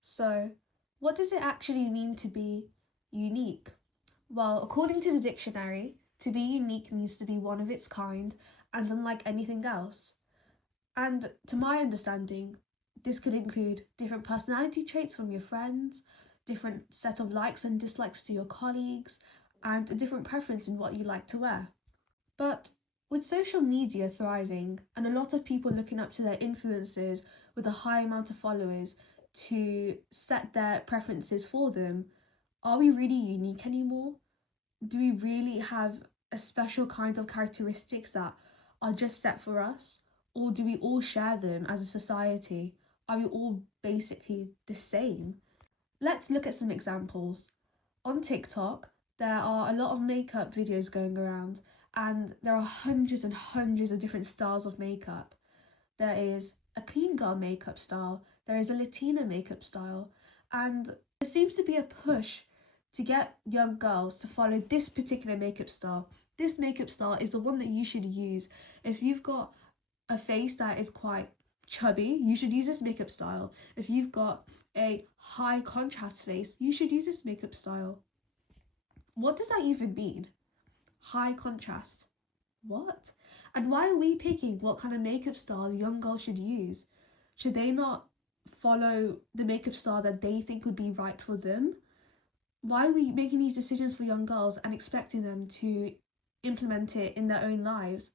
So, what does it actually mean to be unique? Well, according to the dictionary, to be unique means to be one of its kind and unlike anything else. And to my understanding, this could include different personality traits from your friends, different set of likes and dislikes to your colleagues, and a different preference in what you like to wear. But with social media thriving and a lot of people looking up to their influencers with a high amount of followers to set their preferences for them, are we really unique anymore? Do we really have a special kind of characteristics that are just set for us? Or do we all share them as a society? Are we all basically the same? Let's look at some examples. On TikTok, there are a lot of makeup videos going around, and there are hundreds and hundreds of different styles of makeup. There is a clean girl makeup style, there is a Latina makeup style, and there seems to be a push to get young girls to follow this particular makeup style. This makeup style is the one that you should use. If you've got a face that is quite chubby, you should use this makeup style. If you've got a high contrast face, you should use this makeup style. What does that even mean? High contrast. What? And why are we picking what kind of makeup style young girls should use? Should they not follow the makeup style that they think would be right for them? Why are we making these decisions for young girls and expecting them to implement it in their own lives?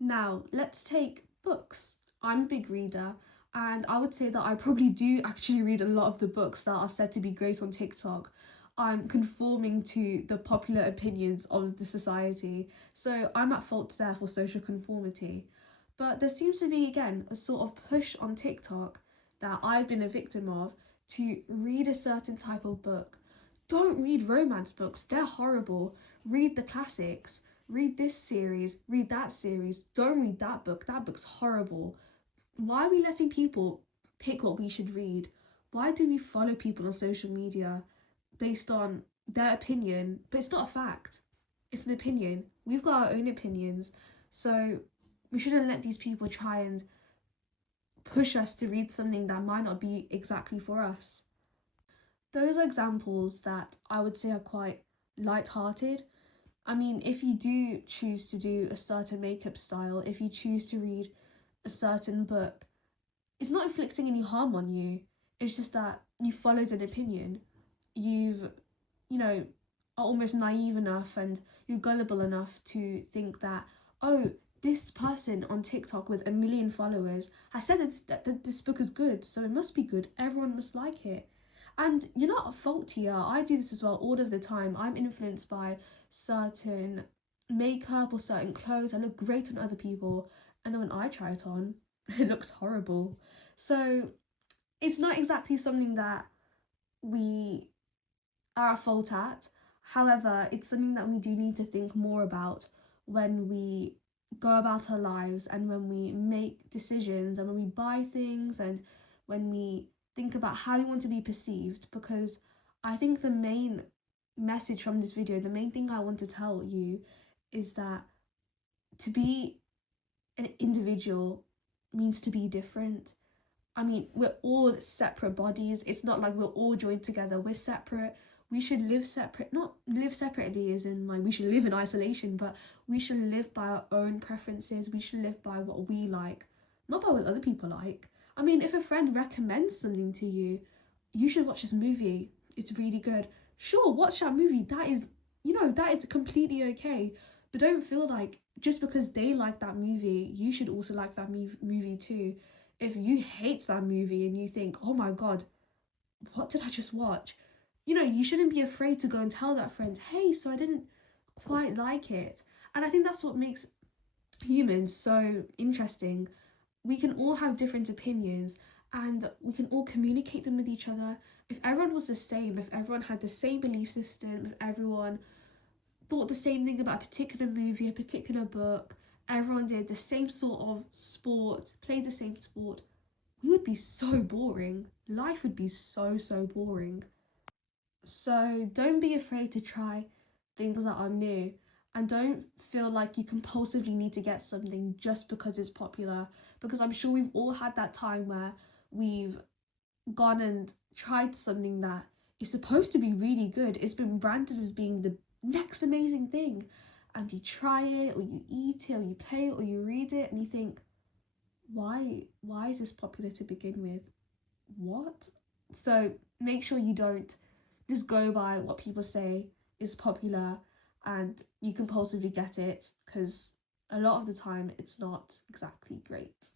Now, let's take books. I'm a big reader, and I would say that I probably do actually read a lot of the books that are said to be great on TikTok. I'm conforming to the popular opinions of the society, so I'm at fault there for social conformity. But there seems to be, again, a sort of push on TikTok that I've been a victim of to read a certain type of book. Don't read romance books, they're horrible. Read the classics. Read this series, read that series. Don't read that book's horrible. Why are we letting people pick what we should read? Why do we follow people on social media based on their opinion? But it's not a fact, it's an opinion. We've got our own opinions, so we shouldn't let these people try and push us to read something that might not be exactly for us. Those are examples that I would say are quite light-hearted. I mean, if you do choose to do a certain makeup style, if you choose to read a certain book, it's not inflicting any harm on you. It's just that you followed an opinion. You've, are almost naive enough and you're gullible enough to think that, oh, this person on TikTok with 1 million followers has said that this book is good, so it must be good. Everyone must like it. And you're not at fault here. I do this as well all of the time. I'm influenced by certain makeup or certain clothes that look great on other people, and then when I try it on, it looks horrible. So it's not exactly something that we are at fault at. However, it's something that we do need to think more about when we go about our lives and when we make decisions and when we buy things and when we think about how we want to be perceived. Because I think the main message from this video, the main thing I want to tell you is that to be an individual means to be different. I mean, we're all separate bodies. It's not like we're all joined together. We're separate. We should live separate, not live separately as in like we should live in isolation, but we should live by our own preferences. We should live by what we like, not by what other people like. I mean, if a friend recommends something to you, you should watch this movie. It's really good. Sure, watch that movie. That is, that is completely okay. But don't feel like just because they like that movie, you should also like that movie too. If you hate that movie and you think, oh my God, what did I just watch? You shouldn't be afraid to go and tell that friend, hey, so I didn't quite like it. And I think that's what makes humans so interesting. We can all have different opinions and we can all communicate them with each other. If everyone was the same, if everyone had the same belief system, if everyone thought the same thing about a particular movie, a particular book, everyone did the same sort of sport, played the same sport, we would be so boring. Life would be so, so boring. So don't be afraid to try things that are new, and don't feel like you compulsively need to get something just because it's popular, because I'm sure we've all had that time where we've gone and tried something that is supposed to be really good. It's been branded as being the next amazing thing, and you try it, or you eat it, or you play it, or you read it, and you think, why is this popular to begin with? What? So make sure you don't just go by what people say is popular and you compulsively get it, because a lot of the time it's not exactly great.